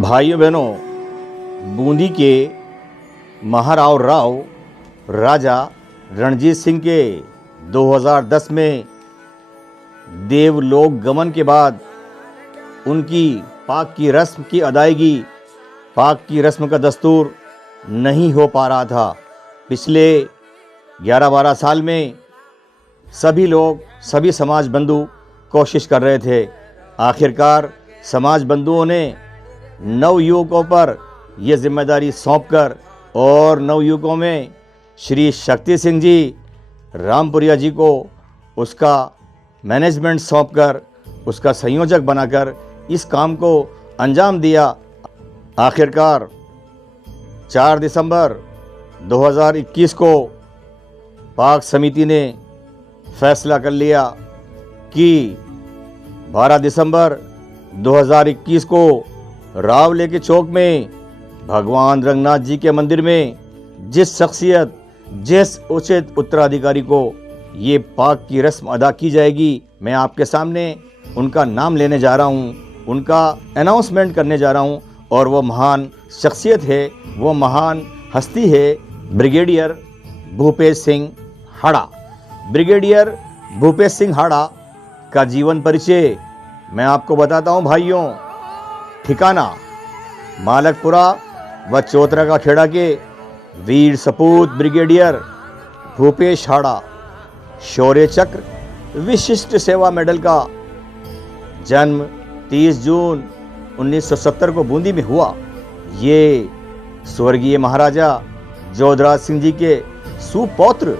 भाइयों बहनों, बूंदी के महाराव राव राजा रणजीत सिंह के 2010 में देवलोक गमन के बाद उनकी पाक की रस्म की अदायगी, पाक की रस्म का दस्तूर नहीं हो पा रहा था। पिछले 11-12 साल में सभी लोग, सभी समाज बंधु कोशिश कर रहे थे। आखिरकार समाज बंधुओं ने नवयुवकों पर यह जिम्मेदारी सौंपकर और नवयुवकों में श्री शक्ति सिंह जी रामपुरिया जी को उसका मैनेजमेंट सौंपकर, उसका संयोजक बनाकर इस काम को अंजाम दिया। आखिरकार 4 दिसंबर 2021 को पाक समिति ने फैसला कर लिया कि 12 दिसंबर 2021 को रावले के चौक में भगवान रंगनाथ जी के मंदिर में जिस शख्सियत, जिस उचित उत्तराधिकारी को ये पाक की रस्म अदा की जाएगी, मैं आपके सामने उनका नाम लेने जा रहा हूँ, उनका अनाउंसमेंट करने जा रहा हूँ। और वो महान शख्सियत है, वो महान हस्ती है ब्रिगेडियर भूपेश सिंह हाड़ा। ब्रिगेडियर भूपेश सिंह हाड़ा का जीवन परिचय मैं आपको बताता हूँ भाइयों। ठिकाना मालकपुरा व चौतरा का खेड़ा के वीर सपूत ब्रिगेडियर भूपेश हाड़ा शौर्य चक्र, विशिष्ट सेवा मेडल का जन्म 30 जून 1970 को बूंदी में हुआ। ये स्वर्गीय महाराजा जोधराज सिंह जी के सुपौत्र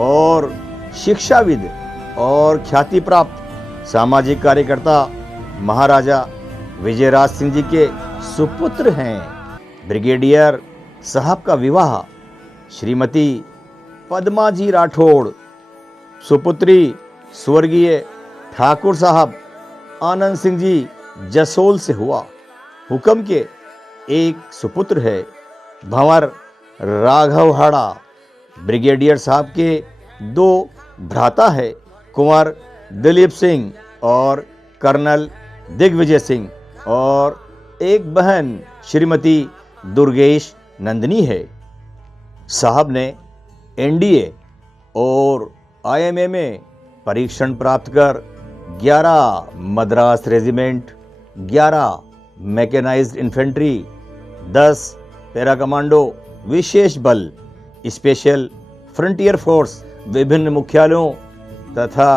और शिक्षाविद और ख्याति प्राप्त सामाजिक कार्यकर्ता महाराजा विजयराज सिंह जी के सुपुत्र हैं। ब्रिगेडियर साहब का विवाह श्रीमती पद्मा जी राठौड़ सुपुत्री स्वर्गीय ठाकुर साहब आनंद सिंह जी जसोल से हुआ। हुक्म के एक सुपुत्र है भंवर राघव हाड़ा। ब्रिगेडियर साहब के 2 भ्राता है, कुंवर दिलीप सिंह और कर्नल दिग्विजय सिंह, और एक बहन श्रीमती दुर्गेश नंदनी है। साहब ने एनडीए और आईएमए में परीक्षण प्राप्त कर 11 Madras regiment, 11 mechanised infantry, 10 para commando विशेष बल, स्पेशल फ्रंटियर फोर्स, विभिन्न मुख्यालयों तथा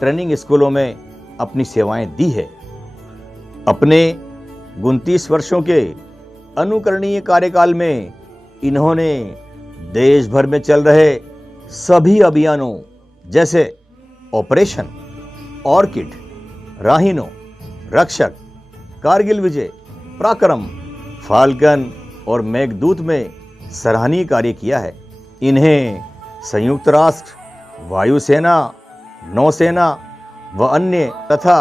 ट्रेनिंग स्कूलों में अपनी सेवाएं दी है। अपने 29 वर्षों के अनुकरणीय कार्यकाल में इन्होंने देश भर में चल रहे सभी अभियानों जैसे ऑपरेशन ऑर्किड, राहिनो, रक्षक, कारगिल विजय, पराक्रम, फाल्कन और मेघदूत में सराहनीय कार्य किया है। इन्हें संयुक्त राष्ट्र, वायुसेना, नौसेना व अन्य तथा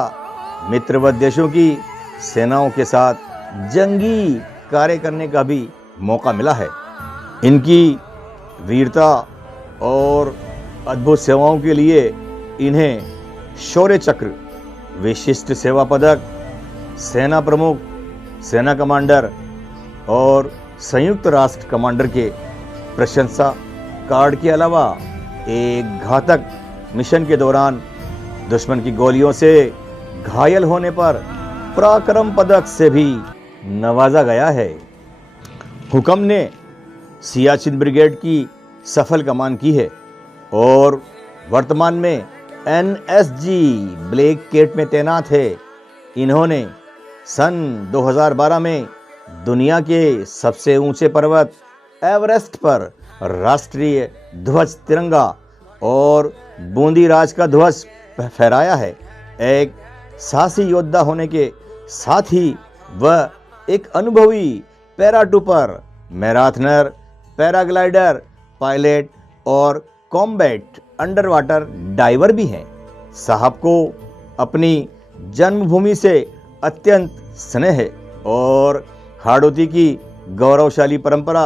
मित्रवत देशों की सेनाओं के साथ जंगी कार्य करने का भी मौका मिला है। इनकी वीरता और अद्भुत सेवाओं के लिए इन्हें शौर्य चक्र, विशिष्ट सेवा पदक, सेना प्रमुख, सेना कमांडर और संयुक्त राष्ट्र कमांडर के प्रशंसा कार्ड के अलावा एक घातक मिशन के दौरान दुश्मन की गोलियों से घायल होने पर पराक्रम पदक से भी नवाजा गया है। हुक्म ने सियाचिन ब्रिगेड की सफल कमान की है और वर्तमान में एनएसजी ब्लैक कैट में तैनात है। इन्होंने सन 2012 में दुनिया के सबसे ऊंचे पर्वत एवरेस्ट पर राष्ट्रीय ध्वज तिरंगा और बूंदी राज का ध्वज फहराया है। एक साहसी योद्धा होने के साथ ही वह एक अनुभवी पैराट्रूपर, मैराथनर, पैराग्लाइडर, पायलट और कॉम्बैट अंडर वाटर डाइवर भी हैं। साहब को अपनी जन्मभूमि से अत्यंत स्नेह है और हाड़ौती की गौरवशाली परंपरा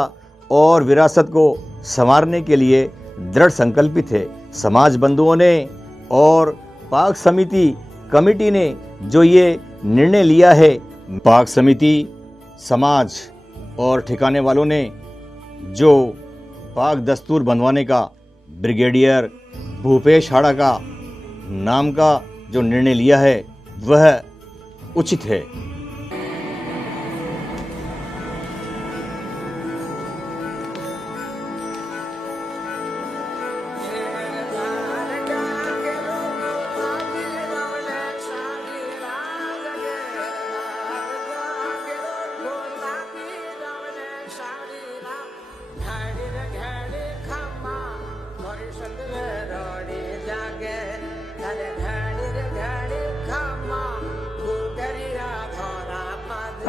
और विरासत को संवारने के लिए दृढ़ संकल्पित है। समाज बंधुओं ने और पाक समिति कमेटी ने जो ये निर्णय लिया है, पाक समिति समाज और ठिकाने वालों ने जो पाक दस्तूर बनवाने का ब्रिगेडियर भूपेश हाड़ा का नाम का जो निर्णय लिया है वह उचित है।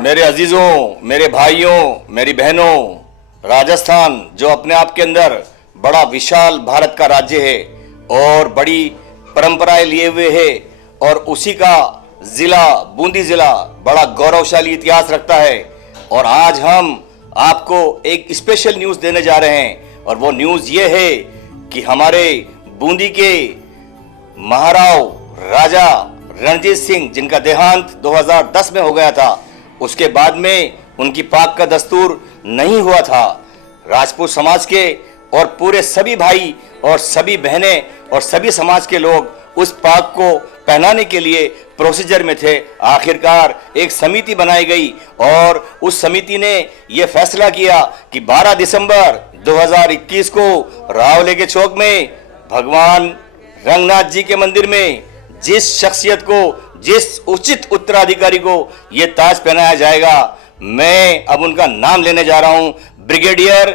मेरे अजीजों, मेरे भाइयों, मेरी बहनों, राजस्थान जो अपने आप के अंदर बड़ा विशाल भारत का राज्य है और बड़ी परंपराएं लिए हुए है और उसी का जिला बूंदी जिला बड़ा गौरवशाली इतिहास रखता है। और आज हम आपको एक स्पेशल न्यूज देने जा रहे हैं और वो न्यूज ये है कि हमारे बूंदी के महाराव राजा रणजीत सिंह जिनका देहांत 2010 में हो गया था, उसके बाद में उनकी पाक का दस्तूर नहीं हुआ था। राजपूत समाज के और पूरे सभी भाई और सभी बहनें और सभी समाज के लोग उस पाक को पहनाने के लिए प्रोसीजर में थे। आखिरकार एक समिति बनाई गई और उस समिति ने यह फैसला किया कि 12 दिसंबर 2021 को रावले के चौक में भगवान रंगनाथ जी के मंदिर में जिस शख्सियत को, जिस उचित उत्तराधिकारी को यह ताज पहनाया जाएगा, मैं अब उनका नाम लेने जा रहा हूं, ब्रिगेडियर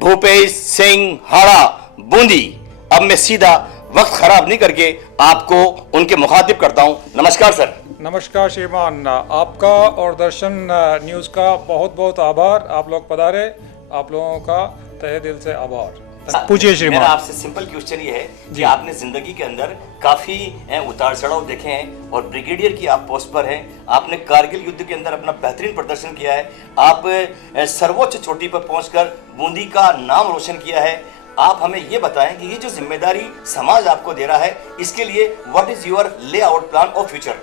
भूपेश सिंह हाड़ा बूंदी। अब मैं सीधा वक्त खराब नहीं करके आपको उनके मुखातिब करता हूं। नमस्कार सर। नमस्कार श्रीमान, आपका और दर्शन न्यूज़ का बहुत बहुत आभार। आप लोग पधारे, आप लोगों का तहे दिल से आभार। पूछिए श्रीमान। मेरा आपसे सिंपल क्वेश्चन ये है कि आपने जिंदगी के अंदर काफी उतार चढ़ाव देखे हैं और ब्रिगेडियर की आप पोस्ट पर हैं। आपने कारगिल युद्ध के अंदर अपना बेहतरीन प्रदर्शन किया है। आप सर्वोच्च चोटी पर पहुंचकर बूंदी का नाम रोशन किया है। आप हमें ये बताएं कि ये जो जिम्मेदारी समाज आपको दे रहा है, इसके लिए what is your layout plan of future?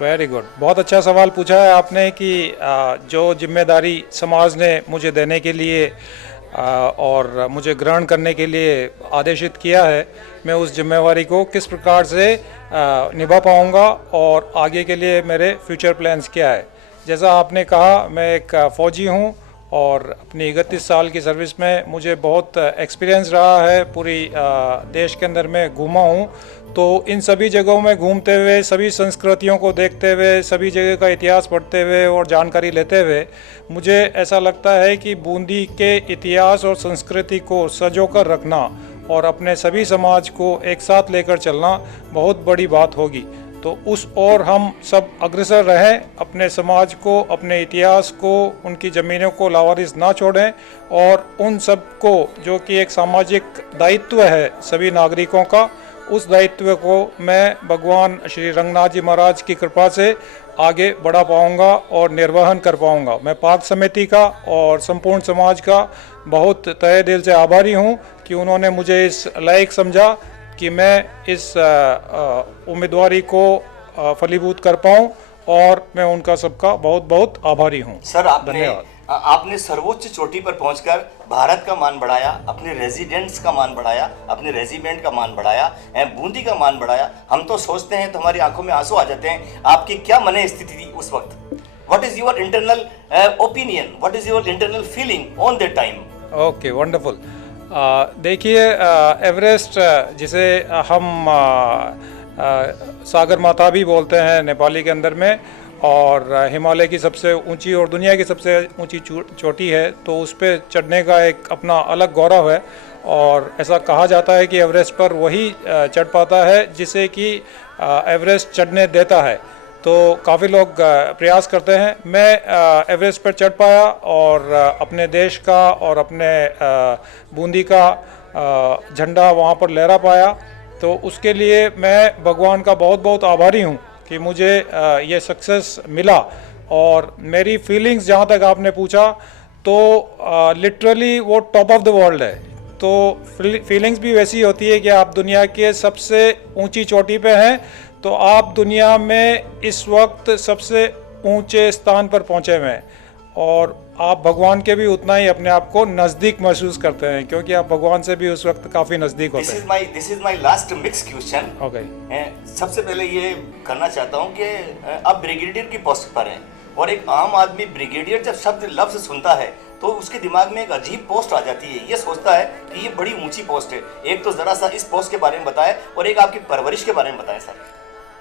Very good, बहुत अच्छा सवाल पूछा है आपने कि जो जिम्मेदारी समाज ने मुझे देने के लिए और मुझे ग्रहण करने के लिए आदेशित किया है, मैं उस जिम्मेवारी को किस प्रकार से निभा पाऊंगा और आगे के लिए मेरे फ्यूचर प्लान्स क्या है। जैसा आपने कहा, मैं एक फ़ौजी हूं और अपनी 31 साल की सर्विस में मुझे बहुत एक्सपीरियंस रहा है। पूरी देश के अंदर मैं घूमा हूं, तो इन सभी जगहों में घूमते हुए, सभी संस्कृतियों को देखते हुए, सभी जगह का इतिहास पढ़ते हुए और जानकारी लेते हुए मुझे ऐसा लगता है कि बूंदी के इतिहास और संस्कृति को संजोकर रखना और अपने सभी समाज को एक साथ लेकर चलना बहुत बड़ी बात होगी। तो उस ओर हम सब अग्रसर रहें, अपने समाज को, अपने इतिहास को, उनकी ज़मीनों को लावारिस ना छोड़ें और उन सब को जो कि एक सामाजिक दायित्व है सभी नागरिकों का, उस दायित्व को मैं भगवान श्री रंगनाथ जी महाराज की कृपा से आगे बढ़ा पाऊंगा और निर्वहन कर पाऊंगा। मैं पाक समिति का और संपूर्ण समाज का बहुत तहे दिल से आभारी हूं कि उन्होंने मुझे इस लायक समझा कि मैं इस उम्मीदवारी को फलीभूत कर पाऊं और मैं उनका सबका बहुत बहुत आभारी हूं। सर, आपने सर्वोच्च चोटी पर पहुंचकर भारत का मान बढ़ाया, अपने रेजिडेंट्स का मान बढ़ाया, अपने रेजिमेंट का मान बढ़ाया, बूंदी का मान बढ़ाया। हम तो सोचते हैं तो हमारी आंखों में आंसू आ जाते हैं। आपकी क्या मन स्थिति थी उस वक्त? What is your internal opinion, what is your internal feeling on that time? Okay, wonderful. देखिए, एवरेस्ट जिसे हम सागर माता भी बोलते हैं नेपाली के अंदर में, और हिमालय की सबसे ऊंची और दुनिया की सबसे ऊंची चोटी है, तो उस पर चढ़ने का एक अपना अलग गौरव है। और ऐसा कहा जाता है कि एवरेस्ट पर वही चढ़ पाता है जिसे कि एवरेस्ट चढ़ने देता है। तो काफ़ी लोग प्रयास करते हैं। मैं एवरेस्ट पर चढ़ पाया और अपने देश का और अपने बूंदी का झंडा वहाँ पर लहरा पाया। तो उसके लिए मैं भगवान का बहुत बहुत आभारी हूँ कि मुझे ये सक्सेस मिला। और मेरी फीलिंग्स जहाँ तक आपने पूछा, तो लिटरली वो टॉप ऑफ द वर्ल्ड है। तो फीलिंग्स भी वैसी होती है कि आप दुनिया के सबसे ऊंची चोटी पे हैं, तो आप दुनिया में इस वक्त सबसे ऊंचे स्थान पर पहुंचे हुए हैं। और आप भगवान के भी उतना ही अपने आप को नज़दीक महसूस करते हैं, क्योंकि आप भगवान से भी उस वक्त काफ़ी नज़दीक होते हैं। This is my last mix question. Okay. सबसे पहले ये करना चाहता हूँ कि आप ब्रिगेडियर की पोस्ट पर हैं, और एक आम आदमी ब्रिगेडियर जब शब्द लफ्ज सुनता है तो उसके दिमाग में एक अजीब पोस्ट आ जाती है। ये सोचता है कि ये बड़ी ऊंची पोस्ट है। एक तो जरा सा इस पोस्ट के बारे में बताएं, और एक आपकी परवरिश के बारे में बताएं सर।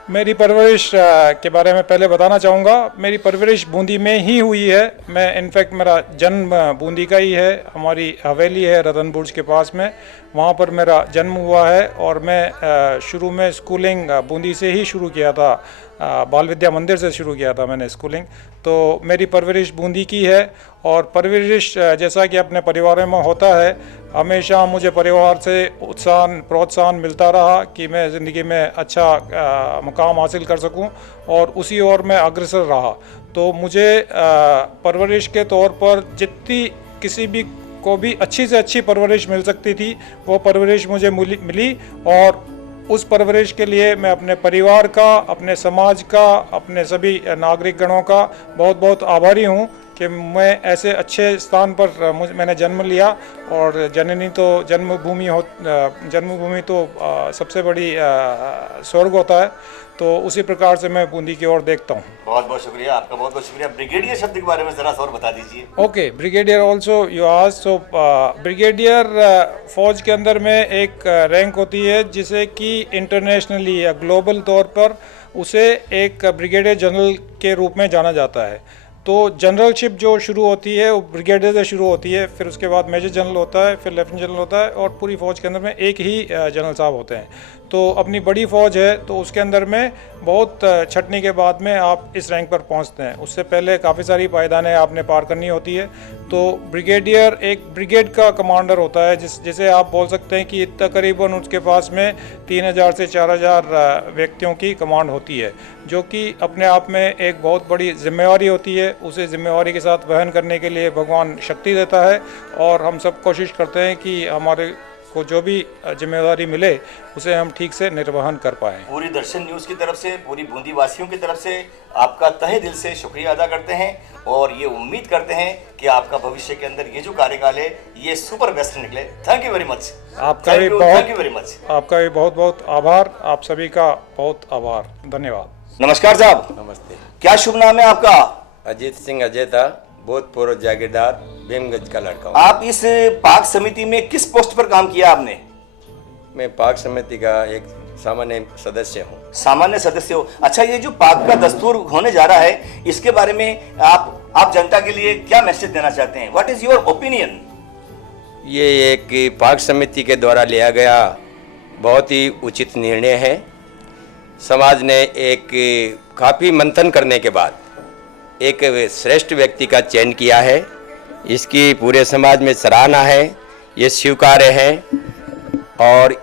मेरी परवरिश के बारे में पहले बताना चाहूँगा। मेरी परवरिश बूंदी में ही हुई है। मैं इनफैक्ट मेरा जन्म बूंदी का ही है। हमारी हवेली है रतन बुर्ज के पास में, वहाँ पर मेरा जन्म हुआ है। और मैं शुरू में स्कूलिंग बूंदी से ही शुरू किया था, बाल विद्या मंदिर से शुरू किया था मैंने स्कूलिंग। तो मेरी परवरिश बूंदी की है। और परवरिश जैसा कि अपने परिवार में होता है, हमेशा मुझे परिवार से प्रोत्साहन मिलता रहा कि मैं ज़िंदगी में अच्छा मुकाम हासिल कर सकूं, और उसी ओर मैं अग्रसर रहा। तो मुझे परवरिश के तौर पर जितनी किसी भी को भी अच्छी से अच्छी परवरिश मिल सकती थी, वो परवरिश मुझे मिली। और उस परवरिश के लिए मैं अपने परिवार का, अपने समाज का, अपने सभी नागरिक गणों का बहुत बहुत आभारी हूँ कि मैं ऐसे अच्छे स्थान पर मैंने जन्म लिया। और जननी तो जन्मभूमि तो सबसे बड़ी स्वर्ग होता है। तो उसी प्रकार से मैं बूंदी की ओर देखता हूँ। बहुत बहुत शुक्रिया आपका, बहुत बहुत शुक्रिया। ब्रिगेडियर शब्द के बारे में जरा सा और बता दीजिए। Okay, brigadier also you asked. So brigadier फौज के अंदर में एक रैंक होती है जिसे कि इंटरनेशनली या ग्लोबल तौर पर उसे एक ब्रिगेडियर जनरल के रूप में जाना जाता है। तो जनरलशिप जो शुरू होती है वो ब्रिगेडियर से शुरू होती है, फिर उसके बाद मेजर जनरल होता है, फिर लेफ्टिनेंट जनरल होता है, और पूरी फ़ौज के अंदर में एक ही जनरल साहब होते हैं। तो अपनी बड़ी फ़ौज है तो उसके अंदर में बहुत छटनी के बाद में आप इस रैंक पर पहुंचते हैं। उससे पहले काफ़ी सारी पायदानें आपने पार करनी होती है। तो ब्रिगेडियर एक ब्रिगेड का कमांडर होता है, जिसे आप बोल सकते हैं कि तकरीबन उसके पास में 3000 से 4000 व्यक्तियों की कमांड होती है, जो कि अपने आप में एक बहुत बड़ी जिम्मेवारी होती है। उसे जिम्मेवारी के साथ वहन करने के लिए भगवान शक्ति देता है, और हम सब कोशिश करते हैं कि हमारे को जो भी जिम्मेदारी मिले उसे हम ठीक से निर्वहन कर पाएँ। पूरी दर्शन न्यूज़ की तरफ से, पूरी बूंदी वासियों की तरफ से आपका तहे दिल से शुक्रिया अदा करते हैं, और ये उम्मीद करते हैं कि आपका भविष्य के अंदर ये जो कार्यकाल है ये सुपर बेस्ट निकले। Thank you very much. आपका भी बहुत बहुत आभार। आप सभी का बहुत आभार, धन्यवाद। नमस्कार साहब। नमस्ते। क्या शुभ नाम है आपका? अजीत सिंह अजैता, भूतपूर्व जागीरदार, भीमगंज का लड़का हूँ। आप इस पाक समिति में किस पोस्ट पर काम किया आपने? मैं पाक समिति का एक सामान्य सदस्य हूँ। सामान्य सदस्य हो। अच्छा, ये जो पाक का दस्तूर होने जा रहा है, इसके बारे में आप जनता के लिए क्या मैसेज देना चाहते हैं? What is your opinion? ये एक पाक समिति के द्वारा लिया गया बहुत ही उचित निर्णय है। समाज ने एक काफ़ी मंथन करने के बाद एक श्रेष्ठ व्यक्ति का चयन किया है। इसकी पूरे समाज में सराहना है, ये स्वीकार्य है, और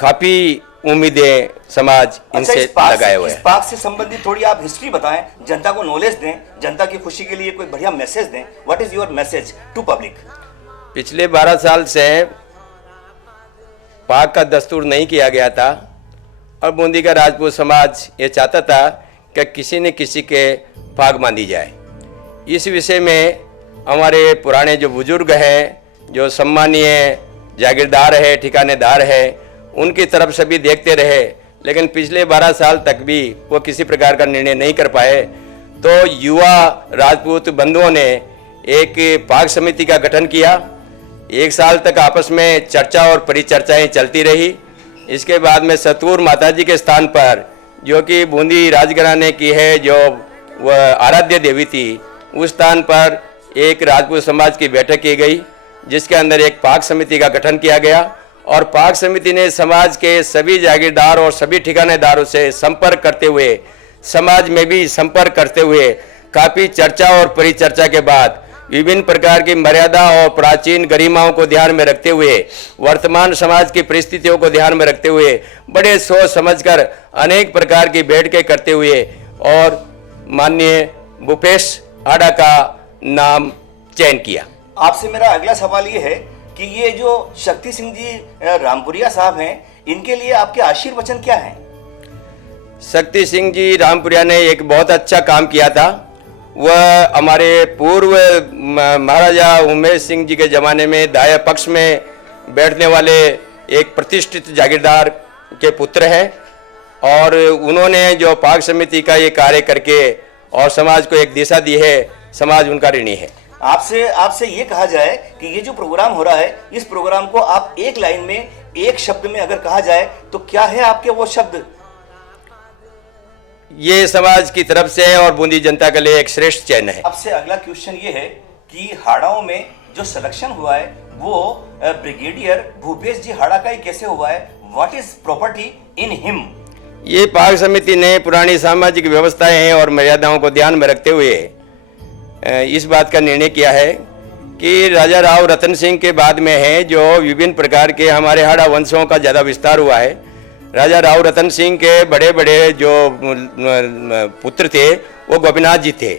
काफ़ी उम्मीदें समाज इनसे लगाए हुए हैं। इस पाक से संबंधित थोड़ी आप हिस्ट्री बताएं, जनता को नॉलेज दें, जनता की खुशी के लिए कोई बढ़िया मैसेज दें। What is your message to public? पिछले 12 साल से पाक का दस्तूर नहीं किया गया था, और बूंदी का राजपूत समाज ये चाहता था कि किसी न किसी के पाग बांधी जाए। इस विषय में हमारे पुराने जो बुजुर्ग हैं, जो सम्मानीय जागीरदार है, ठिकानेदार है, उनकी तरफ से भी देखते रहे, लेकिन पिछले 12 साल तक भी वो किसी प्रकार का निर्णय नहीं कर पाए। तो युवा राजपूत बंधुओं ने एक पाक समिति का गठन किया। 1 साल तक आपस में चर्चा और परिचर्चाएं चलती रही। इसके बाद में सतूर माताजी के स्थान पर, जो कि बूंदी राजघराने की है, जो वह आराध्य देवी थी, उस स्थान पर एक राजपूत समाज की बैठक की गई, जिसके अंदर एक पाक समिति का गठन किया गया। और पाक समिति ने समाज के सभी जागीरदार और सभी ठिकानेदारों से संपर्क करते हुए, समाज में भी संपर्क करते हुए, काफ़ी चर्चा और परिचर्चा के बाद विभिन्न प्रकार की मर्यादा और प्राचीन गरिमाओं को ध्यान में रखते हुए, वर्तमान समाज की परिस्थितियों को ध्यान में रखते हुए, बड़े सोच समझकर अनेक प्रकार की बैठकें करते हुए, और माननीय भूपेश आडा का नाम चयन किया। आपसे मेरा अगला सवाल ये है कि ये जो शक्ति सिंह जी रामपुरिया साहब हैं, इनके लिए आपके आशीर्वचन क्या हैं? शक्ति सिंह जी रामपुरिया ने एक बहुत अच्छा काम किया था। वह हमारे पूर्व महाराजा उमेश सिंह जी के ज़माने में दाया पक्ष में बैठने वाले एक प्रतिष्ठित जागीरदार के पुत्र हैं और उन्होंने जो पाक समिति का ये कार्य करके और समाज को एक दिशा दी है, समाज उनका ऋणी है। आपसे आपसे ये कहा जाए कि ये जो प्रोग्राम हो रहा है, इस प्रोग्राम को आप एक लाइन में, एक शब्द में अगर कहा जाए तो क्या है आपके वो शब्द? ये समाज की तरफ से और बूंदी जनता के लिए एक श्रेष्ठ चयन है। आपसे अगला क्वेश्चन ये है कि हाड़ाओं में जो सिलेक्शन हुआ है वो ब्रिगेडियर भूपेश जी हाड़ा का ही कैसे हुआ है? What is property in him? ये पाक समिति ने पुरानी सामाजिक व्यवस्थाएं और मर्यादाओं को ध्यान में रखते हुए इस बात का निर्णय किया है कि राजा राव रतन सिंह के बाद में है जो विभिन्न प्रकार के हमारे हाड़ा वंशों का ज़्यादा विस्तार हुआ है। राजा राव रतन सिंह के बड़े बड़े जो पुत्र थे वो गोपीनाथ जी थे।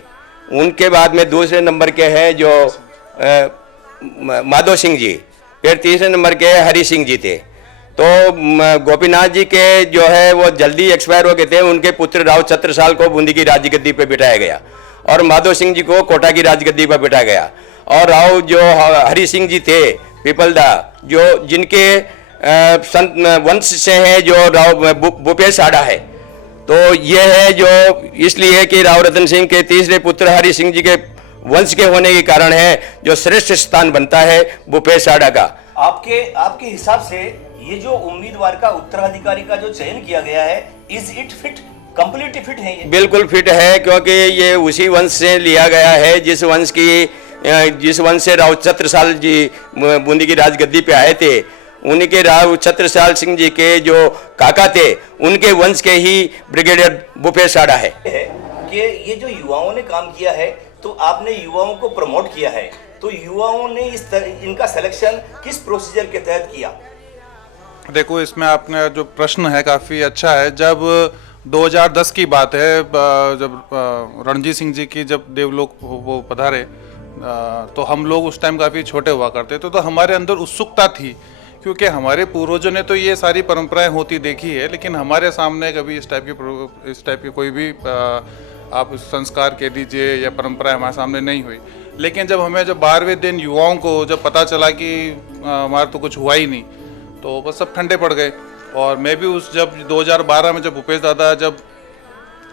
उनके बाद में दूसरे नंबर के हैं जो माधो सिंह जी, फिर तीसरे नंबर के हरि सिंह जी थे। तो गोपीनाथ जी के जो है वो जल्दी एक्सपायर हो गए थे। उनके पुत्र राव छत्रसाल को बूंदी की राजगद्दी पे बिठाया गया और माधो सिंह जी को कोटा की राजगद्दी पर बिठाया गया। और राव जो हरि सिंह जी थे पीपलदा, जो जिनके संत वंश से है जो राव भूपेश हाड़ा है। तो ये है जो इसलिए कि राव रतन सिंह के तीसरे पुत्र हरि सिंह जी के वंश के होने के कारण है जो श्रेष्ठ स्थान बनता है भूपेश हाड़ा का। आपके हिसाब से ये जो उम्मीदवार का उत्तराधिकारी का जो चयन किया गया है, is it fit? Completely fit है ये? बिल्कुल फिट है, क्योंकि ये उसी वंश से लिया गया है जिस वंश से राव छत्रसाल जी बूंदी की राजगद्दी पे आए थे। उनके राव छत्रसाल सिंह जी के जो काका थे उनके वंश के ही ब्रिगेडियर भूपेश हाड़ा है। कि ये जो युवाओं ने काम किया है, तो आपने युवाओं को प्रमोट किया है, तो युवाओं ने इनका सिलेक्शन किस प्रोसीजर के तहत किया? देखो, इसमें आपने जो प्रश्न है काफ़ी अच्छा है। जब 2010 की बात है, जब रणजीत सिंह जी की जब देवलोक वो पधारे, तो हम लोग उस टाइम काफ़ी छोटे हुआ करते थे। तो हमारे अंदर उत्सुकता थी, क्योंकि हमारे पूर्वजों ने तो ये सारी परंपराएं होती देखी है, लेकिन हमारे सामने कभी इस टाइप की कोई भी आप संस्कार कह दीजिए या परंपरा हमारे सामने नहीं हुई। लेकिन जब 12वें दिन युवाओं को जब पता चला कि हमारा तो कुछ हुआ ही नहीं, तो बस सब ठंडे पड़ गए। और मैं भी जब 2012 में जब भूपेश दादा जब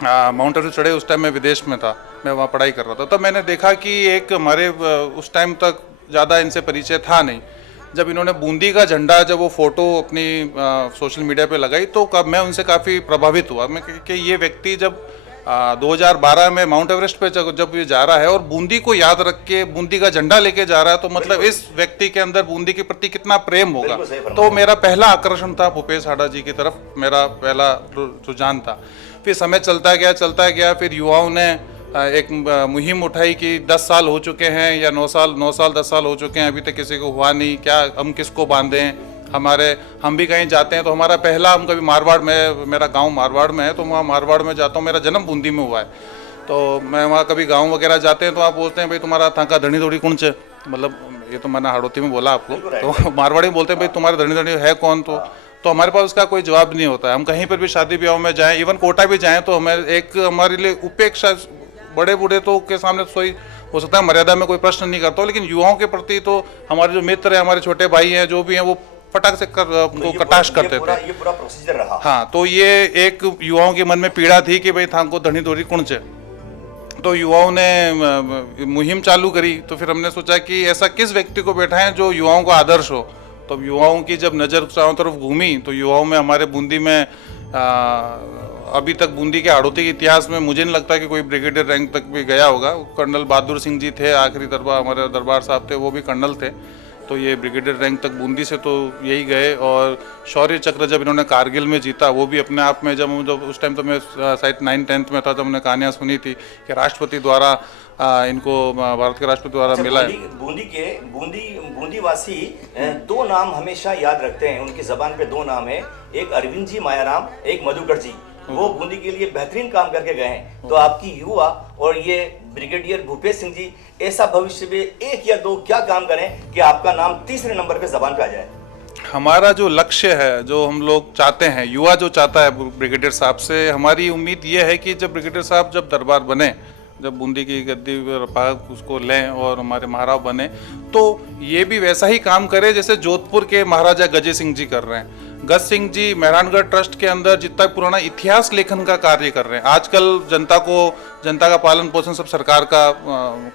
माउंट एवरेस्ट चढ़े, उस टाइम मैं विदेश में था, मैं वहाँ पढ़ाई कर रहा था। तब मैंने देखा कि एक हमारे उस टाइम तक ज़्यादा इनसे परिचय था नहीं। जब इन्होंने बूंदी का झंडा जब वो फोटो अपनी सोशल मीडिया पे लगाई, तो मैं उनसे काफ़ी प्रभावित हुआ। मैं कि ये व्यक्ति जब 2012 में माउंट एवरेस्ट पे जब ये जा रहा है और बूंदी को याद रख के बूंदी का झंडा लेके जा रहा है, तो मतलब इस व्यक्ति के अंदर बूंदी के प्रति कितना प्रेम होगा। तो मेरा पहला आकर्षण था भूपेश हाड़ा जी की तरफ, मेरा पहला रुझान था। फिर समय चलता गया। फिर युवाओं ने एक मुहिम उठाई कि 10 साल हो चुके हैं या 9 साल 10 साल हो चुके हैं, अभी तक किसी को हुआ नहीं, क्या हम किसको बांधें। हम भी कहीं जाते हैं तो हमारा पहला, हम कभी मारवाड़ में, मेरा गांव मारवाड़ में है, तो वहाँ मारवाड़ में जाता हूँ, मेरा जन्म बूंदी में हुआ है। तो मैं वहाँ कभी गांव वगैरह जाते हैं तो आप बोलते हैं भाई तुम्हारा थाका धनी धोड़ी कौन से, मतलब ये तो मैंने हाड़ौती में बोला आपको, तो मारवाड़ी में बोलते हैं भाई तुम्हारा धनी धोड़ी है कौन। तो हमारे पास उसका कोई जवाब नहीं होता है। हम कहीं पर भी शादी ब्याह में जाएँ, इवन कोटा भी जाएँ, तो हमारे लिए उपेक्षा, बड़े बूढ़े तो के सामने सोई हो सकता है मर्यादा में कोई प्रश्न नहीं करता, लेकिन युवाओं के प्रति तो हमारे जो मित्र हैं, हमारे छोटे भाई हैं, जो भी हैं, वो फटाक से उनको कटाश करते थे। ये पूरा प्रोसीजर रहा। हाँ, तो ये एक युवाओं के मन में पीड़ा थी कि भाई थांको धनी धोरी कौन से। तो युवाओं ने मुहिम चालू करी। तो फिर हमने सोचा कि ऐसा किस व्यक्ति को बैठाएं जो युवाओं का आदर्श हो। तो युवाओं की जब नज़र चारों तरफ घूमी, तो युवाओं में हमारे बूंदी में अभी तक बूंदी के हाड़ौती के इतिहास में मुझे नहीं लगता कि कोई ब्रिगेडियर रैंक तक भी गया होगा। कर्नल बहादुर सिंह जी थे, आखिरी हमारे दरबार साहब थे, वो भी कर्नल थे। तो ये ब्रिगेडियर रैंक तक बूंदी से तो यही गए। और शौर्य चक्र जब इन्होंने कारगिल में जीता, वो भी अपने आप में, जब उस टाइम तो मैं शायद 9th-10th में था, जब हमने कहानियाँ सुनी थी कि राष्ट्रपति द्वारा इनको भारत के राष्ट्रपति द्वारा मिला है। बूंदीवासी 2 नाम हमेशा याद रखते हैं, उनकी जबान पे 2 नाम है, एक अरविंद जी मायाराम, एक मधुकर जी। वो बूंदी के लिए बेहतरीन काम करके गए हैं। तो आपकी युवा और ये ब्रिगेडियर भूपेश सिंह जी ऐसा भविष्य में 1 या 2 क्या काम करें कि आपका नाम तीसरे नंबर पे जबान पे आ जाए? हमारा जो लक्ष्य है, जो हम लोग चाहते हैं, युवा जो चाहता है ब्रिगेडियर साहब से, हमारी उम्मीद ये है कि जब ब्रिगेडियर साहब जब दरबार बने, जब बूंदी की गद्दी पर पाग उसको लें और हमारे महाराव बने, तो ये भी वैसा ही काम करे जैसे जोधपुर के महाराजा गजय सिंह जी कर रहे हैं। गज सिंह जी मेहरानगढ़ ट्रस्ट के अंदर जितना पुराना इतिहास लेखन का कार्य कर रहे हैं। आजकल जनता का पालन पोषण सब सरकार का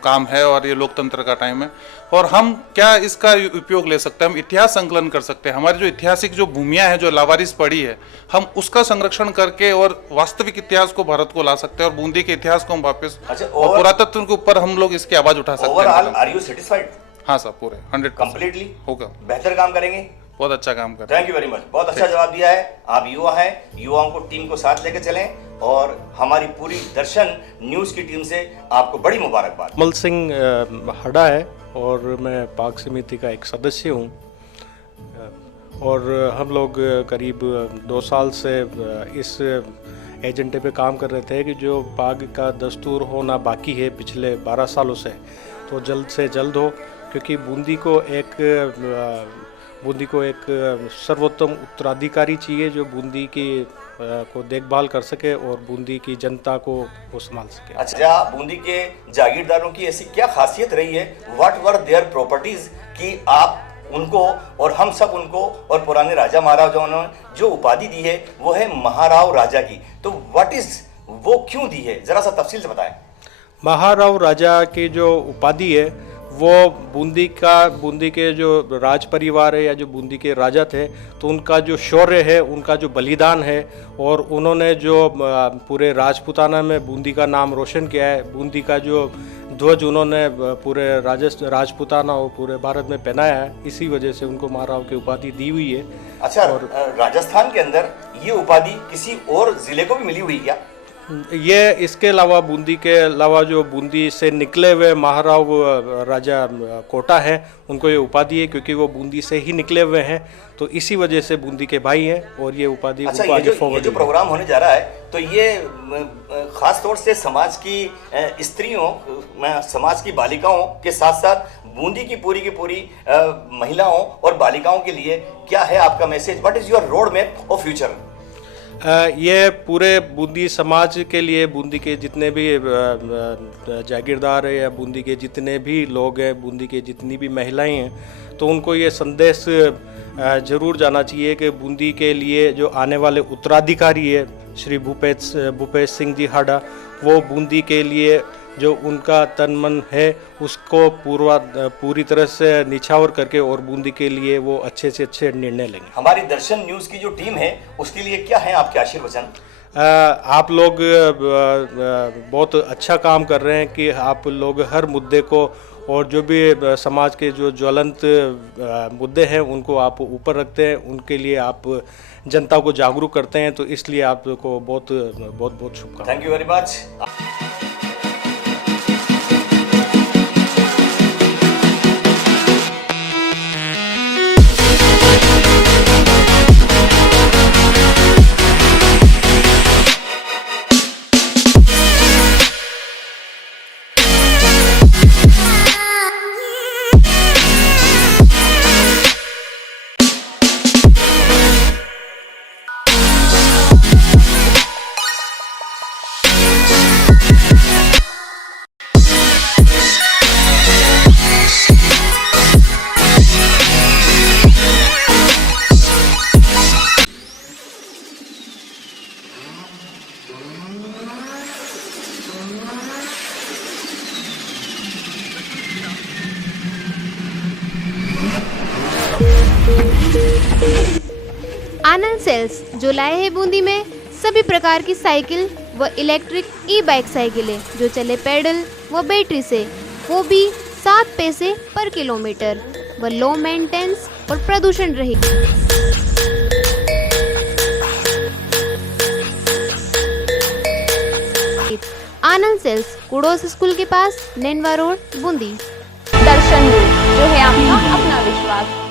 काम है और ये लोकतंत्र का टाइम है, और हम क्या इसका उपयोग ले सकते हैं, हम इतिहास संकलन कर सकते हैं। हमारी जो ऐतिहासिक जो भूमियाँ हैं जो लावारिस पड़ी है, हम उसका संरक्षण करके और वास्तविक इतिहास को भारत को ला सकते हैं, और बूंदी के इतिहास को हम वापस और पुरातत्व के ऊपर हम लोग इसकी आवाज उठा सकते हैं। Overall are you satisfied? हाँ सर, पूरे 100% कंप्लीटली होगा। बेहतर काम करेंगे। बहुत अच्छा काम कर रहे हैं। थैंक यू वेरी मच, बहुत अच्छा जवाब दिया है। आप युवा हैं, युवाओं को टीम को साथ लेकर चलें, और हमारी पूरी दर्शन न्यूज की टीम से आपको बड़ी मुबारकबाद। कमल सिंह हडा है और मैं पाक समिति का एक सदस्य हूँ, और हम लोग करीब 2 साल से इस एजेंडे पे काम कर रहे थे कि जो पाक का दस्तूर होना बाकी है पिछले 12 सालों से, तो जल्द से जल्द हो, क्योंकि बूंदी को एक सर्वोत्तम उत्तराधिकारी चाहिए जो बूंदी की को देखभाल कर सके और बूंदी की जनता को वो संभाल सके। अच्छा, बूंदी के जागीरदारों की ऐसी क्या खासियत रही है, व्हाट वर देयर प्रॉपर्टीज, कि आप उनको और हम सब उनको और पुराने राजा महाराजाओं ने जो उपाधि दी है वो है महाराव राजा की, तो व्हाट इज, वो क्यों दी है, जरा सा तफसील से बताएं। महाराव राजा की जो उपाधि है वो बूंदी के जो राज परिवार है या जो बूंदी के राजा थे, तो उनका जो शौर्य है, उनका जो बलिदान है, और उन्होंने जो पूरे राजपूताना में बूंदी का नाम रोशन किया है, बूंदी का जो ध्वज उन्होंने पूरे राजपूताना और पूरे भारत में पहनाया है, इसी वजह से उनको महाराव की उपाधि दी हुई है। अच्छा, राजस्थान के अंदर ये उपाधि किसी और जिले को भी मिली हुई क्या? ये इसके अलावा बूंदी के अलावा जो बूंदी से निकले हुए महाराव राजा कोटा हैं, उनको ये उपाधि है क्योंकि वो बूंदी से ही निकले हुए हैं, तो इसी वजह से बूंदी के भाई हैं, और ये उपाधि अच्छा, ये जो प्रोग्राम होने जा रहा है, तो ये खास तौर से समाज की स्त्रियों, समाज की बालिकाओं के साथ साथ बूंदी की पूरी महिलाओं और बालिकाओं के लिए क्या है आपका message, what is your road map of future? ये पूरे बूंदी समाज के लिए, बूंदी के जितने भी जागीरदार है या बूंदी के जितने भी लोग हैं, बूंदी के जितनी भी महिलाएं हैं, तो उनको ये संदेश जरूर जाना चाहिए कि बूंदी के लिए जो आने वाले उत्तराधिकारी है श्री भूपेश सिंह जी हाडा, वो बूंदी के लिए जो उनका तन मन है उसको पूरी तरह से निछावर करके और बूंदी के लिए वो अच्छे से अच्छे निर्णय लेंगे। हमारी दर्शन न्यूज की जो टीम है उसके लिए क्या है आपके आशीर्वचन? आप लोग बहुत अच्छा काम कर रहे हैं कि आप लोग हर मुद्दे को और जो भी समाज के जो ज्वलंत मुद्दे हैं उनको आप ऊपर रखते हैं, उनके लिए आप जनता को जागरूक करते हैं, तो इसलिए आपको बहुत शुभकामनाएं। Thank you very much. Anand sales जो लाए हैं बूंदी में सभी प्रकार की साइकिल व इलेक्ट्रिक ई-बाइक साइकिलें जो चले पैडल व बैटरी से, वो भी 7 पैसे पर किलोमीटर व लो मेंटेनेंस और प्रदूषण रहित। आनंद सेल्स कुड़ोस स्कूल के पास, नैनवा रोड, बूंदी। दर्शन न्यूज, जो है आपका अपना विश्वास।